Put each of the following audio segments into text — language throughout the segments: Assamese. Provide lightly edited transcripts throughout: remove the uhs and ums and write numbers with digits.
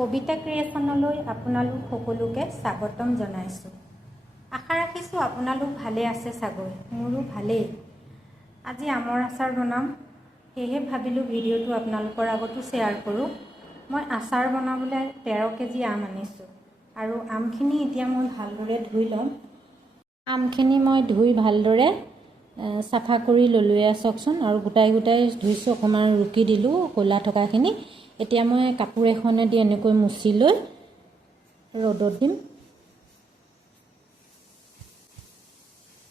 কবিতা ক্ৰিয়েশ্যনলৈ আপোনালোক সকলোকে স্বাগতম জনাইছোঁ। আশা ৰাখিছোঁ আপোনালোক ভালে আছে চাগৈ, মোৰো ভালেই। আজি আমৰ আচাৰ বনাম, সেয়েহে ভাবিলোঁ ভিডিঅ'টো আপোনালোকৰ আগতো শ্বেয়াৰ কৰোঁ। মই আচাৰ বনাবলৈ 13 কেজি আম আনিছোঁ আৰু আমখিনি এতিয়া মই ভালদৰে ধুই ল'ম। আমখিনি মই ধুই ভালদৰে চাফা কৰি ল'লোৱে চাওকচোন, আৰু গোটাই গোটাই ধুইছোঁ, অকণমান ৰুকি দিলোঁ ক'লা থকাখিনি। এতিয়া মই কাপোৰ এখনেদি এনেকৈ মুচি লৈ ৰ'দত দিম।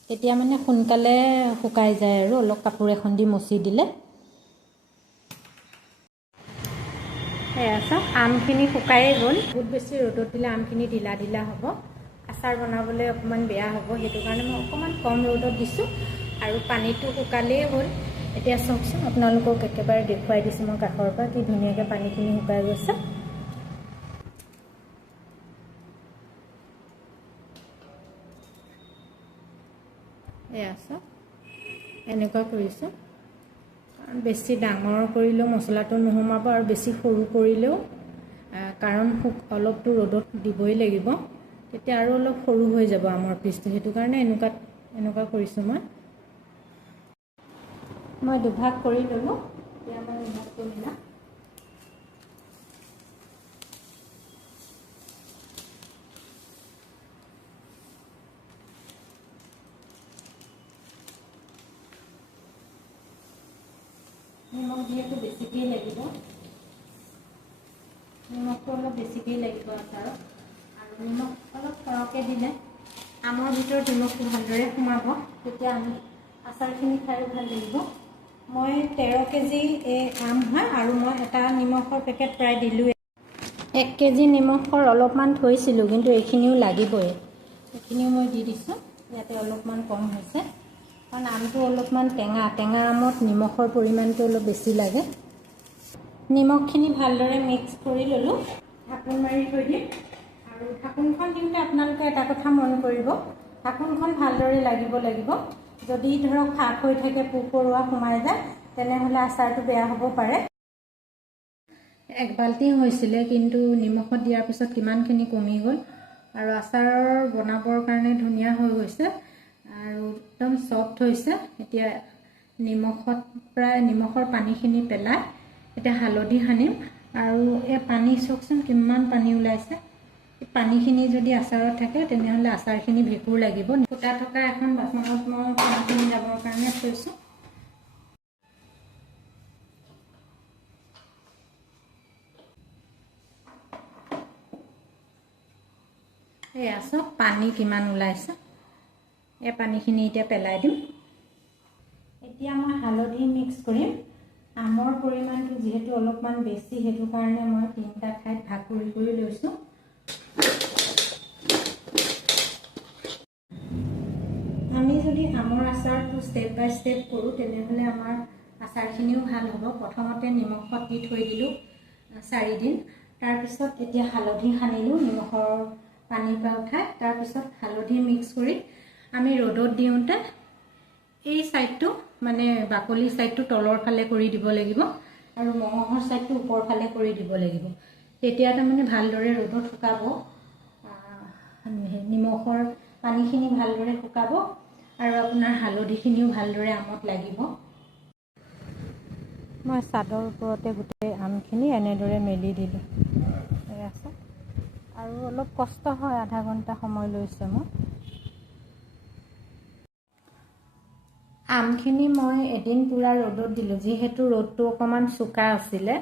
তেতিয়া মানে সোনকালে শুকাই যায় আৰু অলপ কাপোৰ এখন দি মুচি দিলে। এয়া চাওক, আমখিনি শুকায়েই গ'ল। বহুত বেছি ৰ'দত দিলে আমখিনি ঢিলা ঢিলা হ'ব, আচাৰ বনাবলৈ অকণমান বেয়া হ'ব। সেইটো কাৰণে মই অকণমান কম ৰ'দত দিছোঁ আৰু পানীটো শুকালেই হ'ল। এতিয়া চাওকচোন, আপোনালোকক একেবাৰে দেখুৱাই দিছোঁ মই কাষৰ পৰা কি ধুনীয়াকৈ পানীখিনি শুকাই গৈছে। এয়া চাওক, এনেকুৱা কৰিছোঁ। বেছি ডাঙৰ কৰিলেও মছলাটো নোসোমাব আৰু বেছি সৰু কৰিলেও, কাৰণ অলপটো ৰ'দত দিবই লাগিব, তেতিয়া আৰু অলপ সৰু হৈ যাব আমৰ পিচটো। সেইটো কাৰণে এনেকুৱা কৰিছোঁ মই দুভাগ কৰি ল'লোঁ। এতিয়া মই দুভাগটো মিলাম। নিমখ যিহেতু বেছিকেই লাগিব, নিমখটো অলপ বেছিকেই লাগিব আচাৰত, আৰু নিমখ অলপ সৰহকৈ দিলে আমৰ ভিতৰত নিমখটো ভালদৰে সোমাব, তেতিয়া আমি আচাৰখিনি খাই ভাল লাগিব। মই 13 কেজি আম হয় আৰু মই এটা নিমখৰ পেকেট প্ৰায় দিলোঁ। 1 কেজি নিমখৰ অলপমান থৈছিলোঁ, কিন্তু এইখিনিও লাগিবই, এইখিনিও মই দি দিছোঁ। ইয়াতে অলপমান কম হৈছে, কাৰণ আমটো অলপমান টেঙা আমত নিমখৰ পৰিমাণটো অলপ বেছি লাগে। নিমখখিনি ভালদৰে মিক্স কৰি ল'লোঁ, ঢাকোন মাৰি থৈ দিম। আৰু ঢাকোনখন দিওঁতে আপোনালোকে এটা কথা মন কৰিব, ঢাকোনখন ভালদৰে লাগিব। যদি ধৰক ফাঁক হৈ থাকে, পোক পৰুৱা সোমাই যায়, তেনেহ'লে আচাৰটো বেয়া হ'ব পাৰে। 1 বাল্টি হৈছিলে, কিন্তু নিমখত দিয়াৰ পিছত কিমানখিনি কমি গ'ল, আৰু আচাৰ বনাবৰ কাৰণে ধুনীয়া হৈ গৈছে আৰু একদম ছফ্ট হৈছে। এতিয়া নিমখৰ পানীখিনি পেলাই এতিয়া হালধি সানিম, আৰু এই পানী চাওকচোন কিমান পানী ওলাইছে। পানীখিনি যদি আচাৰত থাকে তেনেহ'লে আচাৰখিনি ভেঁকুৰ লাগিব। ফুটা থকা এখন বাচনত মই পানীখিনি যাবৰ কাৰণে থৈছোঁ। এয়া চাওক, পানী কিমান ওলাইছে। এই পানীখিনি এতিয়া পেলাই দিম। এতিয়া মই হালধি মিক্স কৰিম। আমৰ পৰিমাণটো যিহেতু অলপমান বেছি, সেইটো কাৰণে মই 3টা ঠাইত ভাগ কৰি লৈছোঁ। আমি যদি আমৰ আচাৰটো ষ্টেপ বাই ষ্টেপ কৰোঁ, তেনেহ'লে আমাৰ আচাৰখিনিও ভাল হ'ব। প্ৰথমতে নিমখত দি থৈ দিলোঁ 4 দিন, তাৰপিছত এতিয়া হালধি সানিলোঁ নিমখৰ পানীৰ পৰা উঠাই, তাৰপিছত হালধি মিক্স কৰি আমি ৰ'দত দিওঁতে এই ছাইডটো মানে বাকলি ছাইডটো তলৰ ফালে কৰি দিব লাগিব, আৰু মঙহৰ ছাইডটো ওপৰ ফালে কৰি দিব লাগিব। তেতিয়া তাৰমানে ভালদৰে ৰ'দত শুকাব, নিমখৰ পানীখিনি ভালদৰে শুকাব, আৰু আপোনাৰ হালধিখিনিও ভালদৰে আমত লাগিব। মই চাদৰ ওপৰতে গোটেই আমখিনি এনেদৰে মেলি দিলোঁ। এয়া আছে, আৰু অলপ কষ্ট হয়, আধা ঘণ্টা সময় লৈছে মই। আমখিনি মই এদিন পূৰা ৰ'দত দিলোঁ, যিহেতু ৰ'দটো অকণমান চোকা আছিলে,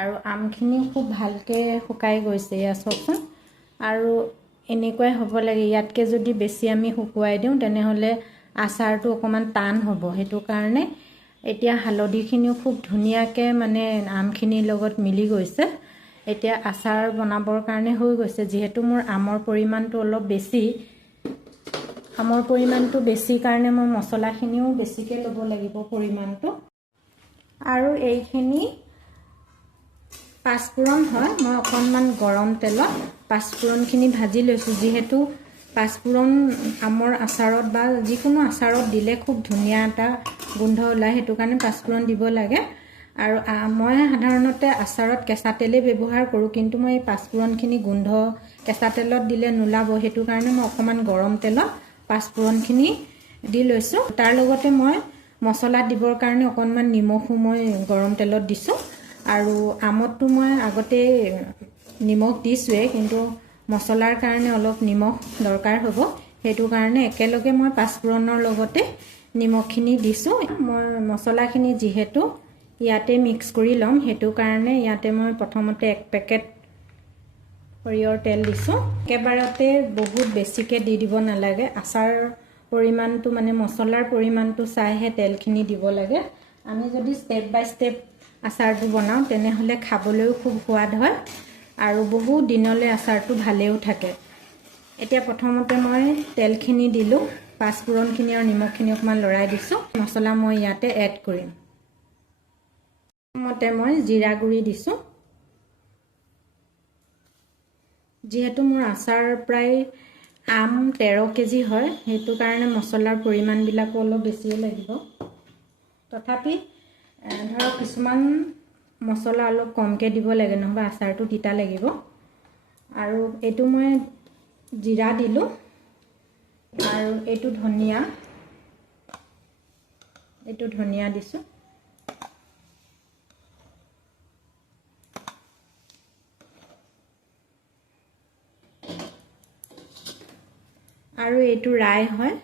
আৰু আমখিনি খুব ভালকৈ শুকাই গৈছে। এয়া চাওকচোন, আৰু এনেকুৱাই হ'ব লাগে। ইয়াতকৈ যদি বেছি আমি শুকুৱাই দিওঁ তেনেহ'লে আচাৰটো অকণমান টান হ'ব। সেইটো কাৰণে এতিয়া হালধিখিনিও খুব ধুনীয়াকৈ মানে আমখিনিৰ লগত মিলি গৈছে। এতিয়া আচাৰ বনাবৰ কাৰণে হৈ গৈছে। যিহেতু মোৰ আমৰ পৰিমাণটো অলপ বেছি, কাৰণে মই মছলাখিনিও বেছিকৈ ল'ব লাগিব পৰিমাণটো। আৰু এইখিনি পাঁচফোৰণ হয়। মই অকণমান গৰম তেলত পাঁচফোৰণখিনি ভাজি লৈছোঁ। যিহেতু পাঁচফোৰণ আমৰ আচাৰত বা যিকোনো আচাৰত দিলে খুব ধুনীয়া এটা গোন্ধ ওলায়, সেইটো কাৰণে পাঁচফোৰণ দিব লাগে। আৰু মই সাধাৰণতে আচাৰত কেঁচা তেলেই ব্যৱহাৰ কৰোঁ, কিন্তু মই এই পাঁচফোৰণখিনি গোন্ধ কেঁচা তেলত দিলে নোলাব, সেইটো কাৰণে মই অকণমান গৰম তেলত পাঁচফোৰণখিনি দি লৈছোঁ। তাৰ লগতে মই মছলা দিবৰ কাৰণে অকণমান নিমখো মই গৰম তেলত দিছোঁ। আৰু আমতটো মই আগতে নিমখ দিছোঁৱেই, কিন্তু মছলাৰ কাৰণে অলপ নিমখ দৰকাৰ হ'ব, সেইটো কাৰণে একেলগে মই পাঁচফোৰণৰ লগতে নিমখখিনি দিছোঁ। মই মছলাখিনি যিহেতু ইয়াতে মিক্স কৰি ল'ম, সেইটো কাৰণে ইয়াতে মই প্ৰথমতে 1 পেকেট সৰিয়হৰ তেল দিছোঁ। একেবাৰতে বহুত বেছিকৈ দি দিব নালাগে, আচাৰ পৰিমাণটো মানে মছলাৰ পৰিমাণটো চাইহে তেলখিনি দিব লাগে। আমি যদি ষ্টেপ বাই ষ্টেপ আচাৰটো বনাওঁ তেনেহ'লে খাবলৈও খুব সোৱাদ হয় আৰু বহুত দিনলৈ আচাৰটো ভালেও থাকে। এতিয়া প্ৰথমতে মই তেলখিনি দিলোঁ, পাঁচফোৰণখিনি আৰু নিমখখিনি অকণমান লৰাই দিছোঁ। মছলা মই ইয়াতে এড কৰিম। প্ৰথমতে মই জিৰা গুড়ি দিছোঁ। যিহেতু মোৰ আচাৰ প্ৰায় আম 13 কেজি হয়, সেইটো কাৰণে মছলাৰ পৰিমাণবিলাকো অলপ বেছিয়ে লাগিব। তথাপি ধৰক কিছুমান মছলা অলপ কমকৈ দিব লাগে, নহ'বা আচাৰটো তিতা লাগিব। আৰু এইটো মই জিৰা দিলোঁ আৰু এইটো ধনিয়া দিছোঁ। আৰু এইটো ৰাই হয়,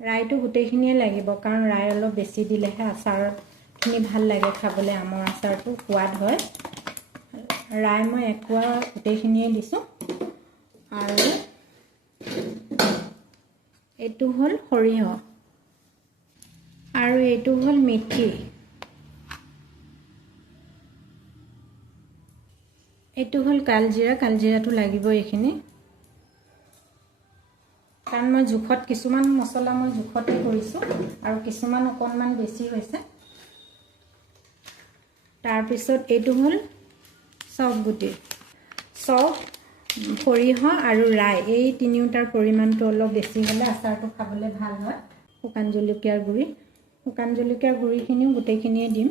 ৰাইটো গোটেইখিনিয়ে লাগিব, কাৰণ ৰাই অলপ বেছি দিলেহে আচাৰখিনি ভাল লাগে খাবলৈ, আমৰ আচাৰটো সোৱাদ হয়। ৰাই মই 1 কোৱা গোটেইখিনিয়ে দিছোঁ। আৰু এইটো হ'ল সৰিয়হ আৰু এইটো হ'ল মেথি। এইটো হ'ল কালজিৰা, কালজিৰাটো লাগিব এইখিনি, কাৰণ মই জোখত কিছুমান মছলা মই জোখতে কৰিছোঁ আৰু কিছুমান অকণমান বেছি হৈছে। তাৰপিছত এইটো হ'ল চফ গুটি, চফ, সৰিয়হ আৰু ৰাই, এই তিনিওটাৰ পৰিমাণটো অলপ বেছি হ'লে আচাৰটো খাবলৈ ভাল হয়। শুকান জলকীয়াৰ গুড়িখিনিও গোটেইখিনিয়ে দিম।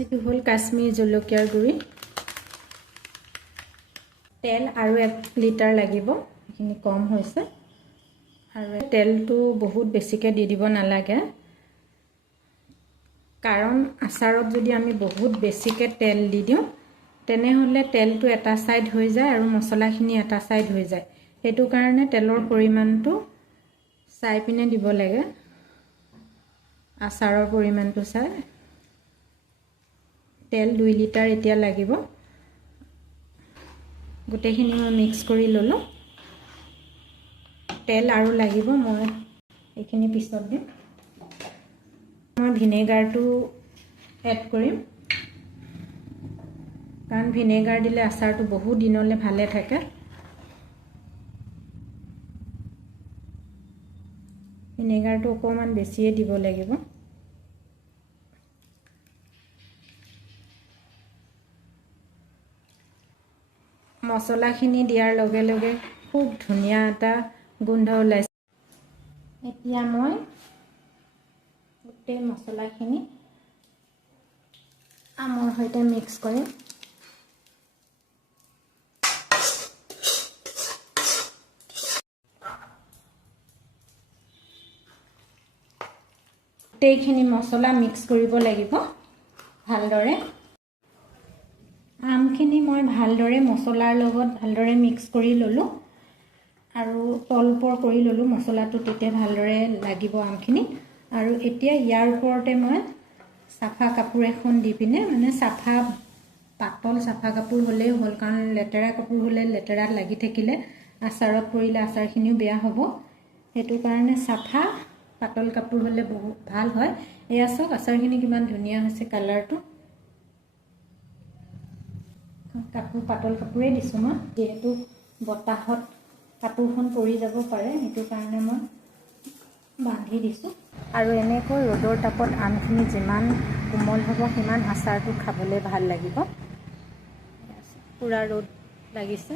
এইটো হ'ল কাশ্মীৰ জলকীয়াৰ গুড়ি। তেল আৰু 1 লিটাৰ লাগিব, এইখিনি কম হৈছে। আৰু তেলটো বহুত বেছিকৈ দি দিব নালাগে, কাৰণ আচাৰত যদি আমি বহুত বেছিকৈ তেল দি দিওঁ তেনেহ'লে তেলটো এটা ছাইড হৈ যায় আৰু মছলাখিনি এটা ছাইড হৈ যায়। সেইটো কাৰণে তেলৰ পৰিমাণটো চাই পিনে দিব লাগে, আচাৰৰ পৰিমাণটো চাই। তেল 2 লিটাৰ এতিয়া লাগিব। গোটেইখিনি মই মিক্স কৰি ল'লোঁ। তেল আৰু লাগিব, মই এইখিনি পিছত দিম। মই ভিনেগাৰটো এড কৰিম, কাৰণ ভিনেগাৰ দিলে আচাৰটো বহুত দিনলৈ ভালে থাকে। ভিনেগাৰটো অকণমান বেছিয়ে দিব লাগিব। মছলাখিনি দিয়াৰ লগে লগে খুব ধুনীয়া এটা গোন্ধ ওলাইছে। এতিয়া মই গোটেই মছলাখিনি আমৰ সৈতে মিক্স কৰিম। গোটেইখিনি মছলা মিক্স কৰিব লাগিব ভালদৰে। আমখিনি মই ভালদৰে মছলাৰ লগত ভালদৰে মিক্স কৰি ল'লোঁ আৰু তল ওপৰ কৰি ল'লোঁ, মছলাটো তেতিয়া ভালদৰে লাগিব আমখিনি। আৰু এতিয়া ইয়াৰ ওপৰতে মই চাফা কাপোৰ এখন দি পিনে, মানে পাতল চাফা কাপোৰ হ'লেই হ'ল, কাৰণ লেতেৰা কাপোৰ হ'লে লেতেৰাত লাগি থাকিলে আচাৰত পৰিলে আচাৰখিনিও বেয়া হ'ব। সেইটো কাৰণে চাফা পাতল কাপোৰ হ'লে বহুত ভাল হয়। এয়া চাওক আচাৰখিনি কিমান ধুনীয়া হৈছে কালাৰটো। পাতল কাপোৰেই দিছোঁ মই, যিহেতু বতাহত কাপোৰখন পৰি যাব পাৰে, সেইটো কাৰণে মই বান্ধি দিছোঁ। আৰু এনেকৈ ৰ'দৰ তাপত আমখিনি যিমান কোমল হ'ব সিমান আচাৰটো খাবলৈ ভাল লাগিব। পূৰা ৰ'দ লাগিছে।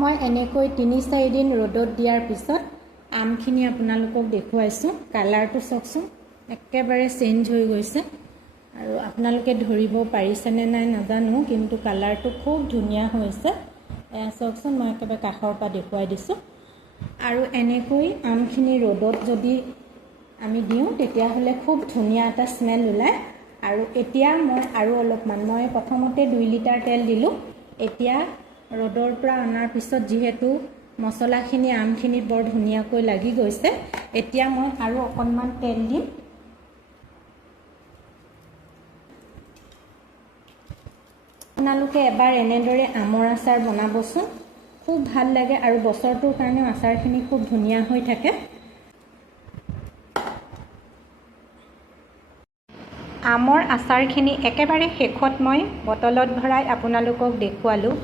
মই এনেকৈ 3-4 দিন ৰ'দত দিয়াৰ পিছত আমখিনি আপোনালোকক দেখুৱাইছোঁ। কালাৰটো চাওকচোন, একেবাৰে চেঞ্জ হৈ গৈছে। আৰু আপোনালোকে ধৰিব পাৰিছেনে নাই নাজানো, কিন্তু কালাৰটো খুব ধুনীয়া হৈছে। এয়া চাওকচোন, মই একেবাৰে কাষৰ পৰা দেখুৱাই দিছোঁ। আৰু এনেকৈ আমখিনি ৰ'দত যদি আমি দিওঁ তেতিয়াহ'লে খুব ধুনীয়া এটা স্মেল ওলায়। আৰু এতিয়া মই আৰু অলপমান, মই প্ৰথমতে 2 লিটাৰ তেল দিলোঁ। এতিয়া ৰ'দৰ পৰা অনাৰ পিছত যিহেতু মছলাখিনি আমখিনিত বৰ ধুনীয়াকৈ লাগি গৈছে, এতিয়া মই আৰু অকণমান তেল দিম। আপোনালোকে এবাৰ এনেদৰে আমৰ আচাৰ বনাবচোন, খুব ভাল লাগে আৰু বছৰটোৰ কাৰণেও আচাৰখিনি খুব ধুনীয়া হৈ থাকে। আমৰ আচাৰখিনি একেবাৰে শেষত মই বটলত ভৰাই আপোনালোকক দেখুৱালোঁ।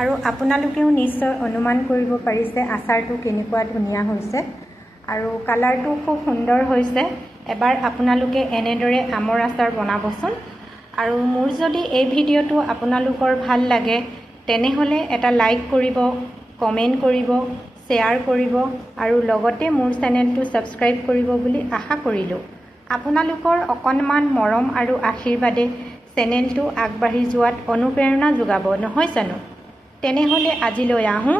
আৰু আপোনালোকেও নিশ্চয় অনুমান কৰিব পাৰিছে আচাৰটো কেনেকুৱা ধুনীয়া হৈছে আৰু কালাৰটো খুব সুন্দৰ হৈছে। এবাৰ আপোনালোকে এনেদৰে আমৰ আচাৰ বনাবচোন। আৰু মোৰ যদি এই ভিডিঅ'টো আপোনালোকৰ ভাল লাগে তেনেহ'লে এটা লাইক কৰিব, কমেণ্ট কৰিব, শ্বেয়াৰ কৰিব আৰু লগতে মোৰ চেনেলটো ছাবস্ক্ৰাইব কৰিব বুলি আশা কৰিলোঁ। আপোনালোকৰ অকণমান মৰম আৰু আশীৰ্বাদে চেনেলটো আগবাঢ়ি যোৱাত অনুপ্ৰেৰণা যোগাব, নহয় জানো? তেনেহ'লে আজিলৈ আহোঁ।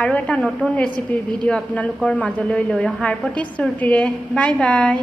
আৰু এটা নতুন ৰেচিপিৰ ভিডিঅ' আপোনালোকৰ মাজলৈ লৈ অহাৰ প্ৰতিশ্ৰুতিৰে বাই বাই।